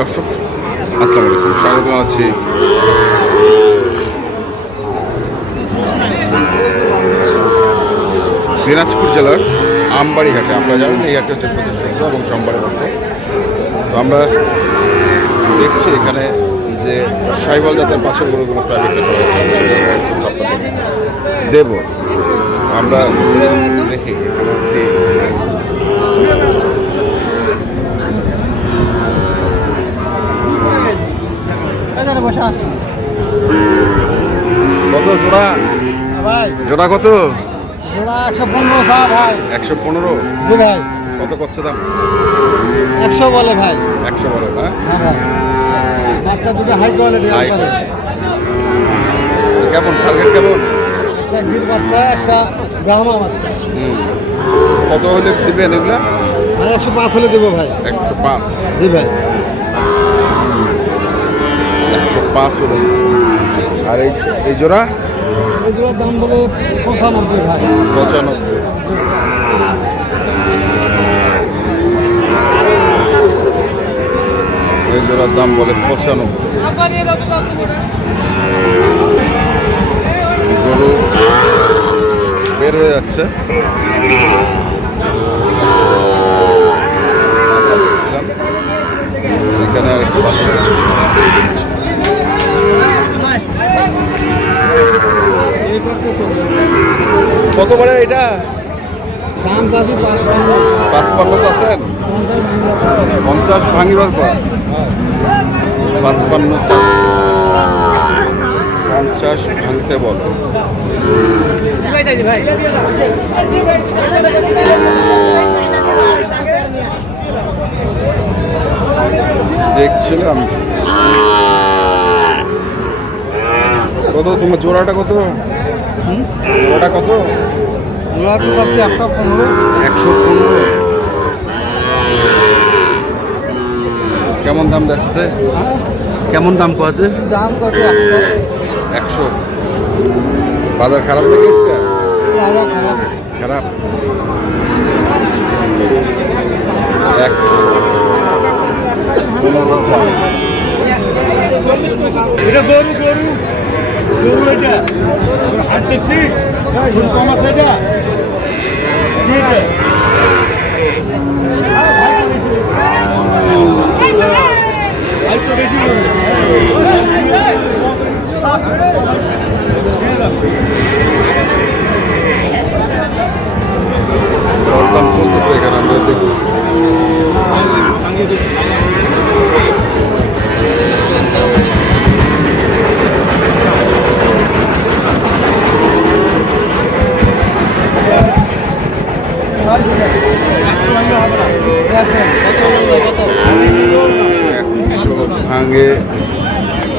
দর্শক, আসসালামু আলাইকুম, স্বাগত আছি দিনাজপুর জেলার আমবাড়ি ঘাটে আমরা জানেন এই হাটে হচ্ছে প্রতি শুক্র এবং সোমবারে বসে। তো আমরা দেখছি এখানে যে সাইবল জাতের পাঁচের গরুগুলো প্রায় বিক্রি করা হচ্ছে দেব। আমরা দেখি এখানে কত জোড়া? ভাই। জোড়া কত? জোড়া একশো পনেরো ভাই। একশো পনেরো? জি ভাই। কত করছে দাম? একশো বলে ভাই। একশো বলে না হ্যাঁ বাচ্চা দুটো হাই কোয়ালিটি কেমন? টার্গেট কেমন? একটা গির বাচ্চা একটা ব্রাহ্মা বাচ্চা। হুম। কত হলে দিবেন এগুলা? ভাই একশো পাঁচ হলে দেবো ভাই। একশো পাঁচ। জি ভাই। একশো পাঁচ হলে। আর এই এই জোড়া? এই জোড়ার দাম বলে পঁচানব্বই ভাই। পঁচানব্বই। এই জোড়ার দাম বলে পঁচানব্বই। গরু বের হয়ে যাচ্ছে। এখানে আর একটু বাসন কত করে এটা? দাম চাষি পাঁচ। পাঁচপান্ন চাচ্ছেন পঞ্চাশ ভাঙিবার পর। পাঁচপান্ন চাচ্ছে পঞ্চাশ ভাঙতে বল। দেখছিলাম। কত? তোমার জোড়াটা কত? জোড়াটা কত? জোড়া তো চাচ্ছি একশো পনেরো। একশো পনেরো। কেমন দাম দেখতে? কেমন দাম আছে দাম কত একশো। বাজার খারাপ লেগেছে হাজার খারাপ। খারাপ। একশো। পনেরো এটা গরু গরু। গরু এটা। হাত দেখছি কম আছে এটা। দরদাম চলতেছে এখানে আমরা দেখতেছি।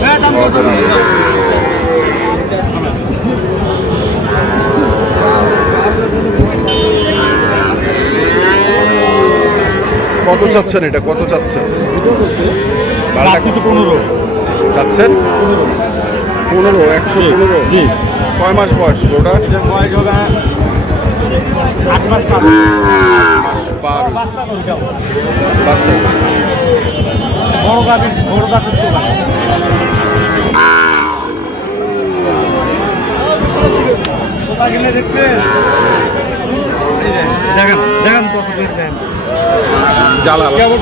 হ্যাঁ, কত? চাচ্ছেন এটা? কত চাচ্ছেন? পনেরো। চাচ্ছেন? পনেরো একশো পনেরো? জি। কয় মাস বয়স ওটা? বয়স আট মাস পার মাস পার বাচ্চা গরু কেমন? বাচ্চা বড় গাভীর বড় গাভীর তো গাভী। গেলে দেখছেন দেখেন দেখেন দর্শক দেখেন। জ্বালা কেমন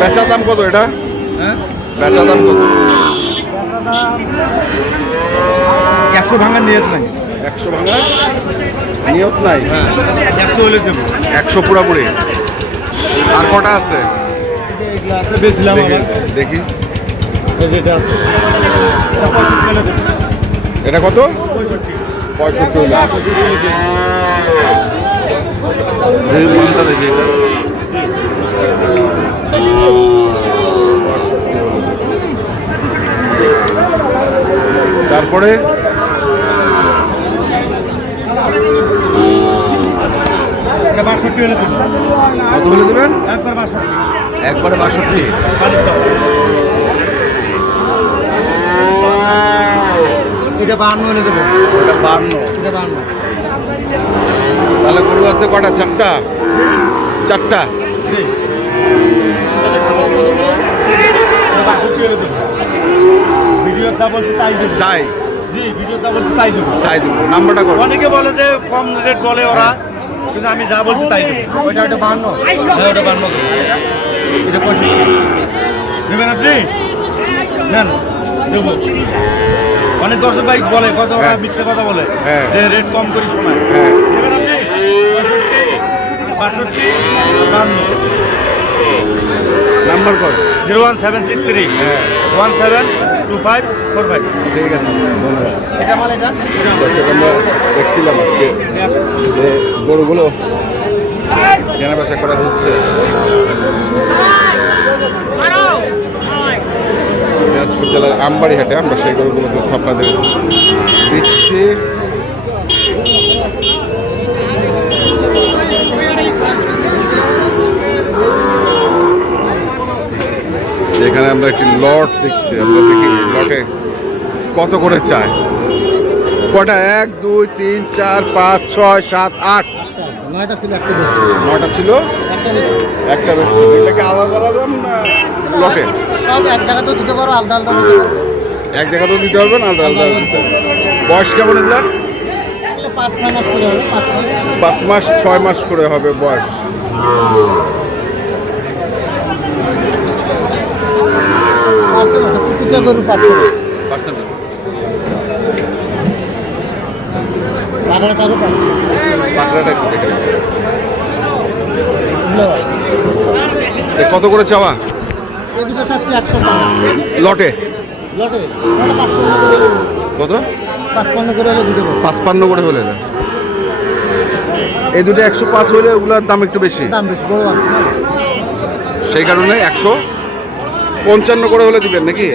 বেচা দাম কত এটা? হ্যাঁ? বেচা দাম কত? একশো ভাঙার নিয়ত নাই একশো ভাঙা নিয়ত নাই। হ্যাঁ একশো হলে দেবো। একশো পুরাপুরি। আর কটা আছে? দেখি এটা কত? পঁয়ষট্টি। মানটা দেখি এটা। তারপরে? একবার বাষট্টি এটা দেবো। ওটা বান্ন। এটা তাহলে গরু আছে কটা? চারটা? চারটা? তাই দেবো। তাই? জি ভিডিও যা বলছে তাই দেবো। তাই দেবো। নাম্বারটা কর। অনেকে বলে যে কম রেট বলে ওরা। কিন্তু আমি যা বলছি তাই ওইটা ওটা বান্ন হ্যাঁ ওটা বান্ন এটা পঁয়ষট্টি দেবেন আপনি? নেন। দেবো। অনেক দর্শক বাইক বলে কত ওরা হ্যাঁ। মিথ্যে কথা বলে। হ্যাঁ। যে রেট কম করিস শোনায় হ্যাঁ। আপনি? বাষট্টি। বান্ন নাম্বার কর। Zero one seven six three. হ্যাঁ। One seven two five four five ঠিক আছে ধন্যবাদ। এটা মাল এটা? দর্শক আমরা দেখছিলাম আজকে যে গরুগুলো কেনা বেচা করা হচ্ছে। দিনাজপুর জেলার আমবাড়ি হাটে আমরা সেই গরুগুলো তথ্য আপনাদের দিচ্ছি। এখানে আমরা একটি লট দেখছি আমরা দেখি লটে কত করে চায়। কটা? এক দুই তিন চার পাঁচ ছয় সাত আট। নয়টা ছিল একটা বেশি। ছিল? একটা বেশি। আলাদা আলাদা লটে? সব এক জায়গাতেও দিতে পারো আলাদা আলাদা দিতে পারো। এক জায়গাতেও দিতে পারবেন আলাদা আলাদা দিতে পারবেন। বয়স কেমন এগুলার? পাঁচ মাস করে হবে পাঁচ মাস। পাঁচ মাস ছয় মাস করে হবে বয়স পাঁচ গরু পার্সেন্টেজ একটু দেখে কত করে চাওয়া? এই দুটো চাচ্ছি একশো পাঁচ লটে? লটে। কত? পাঁচপান্ন করে হলে দিতে পাঁচপান্ন করে হলে না এই দুটো একশো পাঁচ হলে ওগুলোর দাম একটু বেশি। দাম বেশি বড় আছে। সেই কারণে একশো পঞ্চান্ন করে হলে দিবেন নাকি?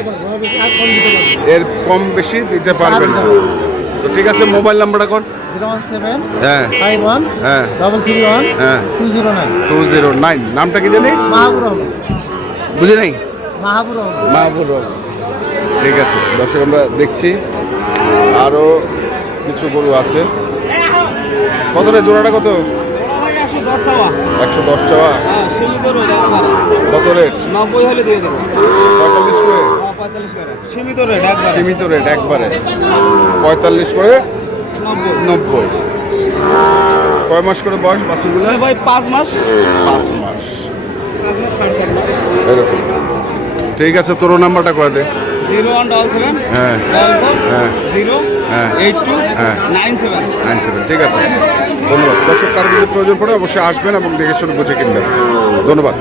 এর কম বেশি দিতে পারবেন না। তো ঠিক আছে মোবাইল নাম্বারটা কোন হ্যাঁ। হ্যাঁ। হ্যাঁ। Two zero nine. নামটা কি জানি? বুঝে নাই? মাহাবুর ঠিক আছে দর্শক আমরা দেখছি। আরও কিছু গরু আছে। কতটা জোড়াটা কত? একশো দশ চাওয়া। একশো দশ টাকা হ্যাঁ সীমিত রেট কত রেট? নব্বই হলে দিয়ে দেবো। পঁয়তাল্লিশ করে? করে। সীমিত রেট একবার। সীমিত রেট একবারে। পঁয়তাল্লিশ করে? নব্বই। কয় মাস করে বয়স বাছুরগুলো? ভাই পাঁচ মাস। পাঁচ মাস। এরকম। ঠিক আছে তোর নাম্বারটা করে দে। জিরো ওয়ান ডবল সেভেন হ্যাঁ। হ্যাঁ। জিরো হ্যাঁ। এইট টু হ্যাঁ। Nine seven. Nine seven. ঠিক আছে। ধন্যবাদ। দর্শক কারও যদি প্রয়োজন পড়ে অবশ্যই আসবেন এবং দেখে শুনে বুঝে কিনবেন। ধন্যবাদ।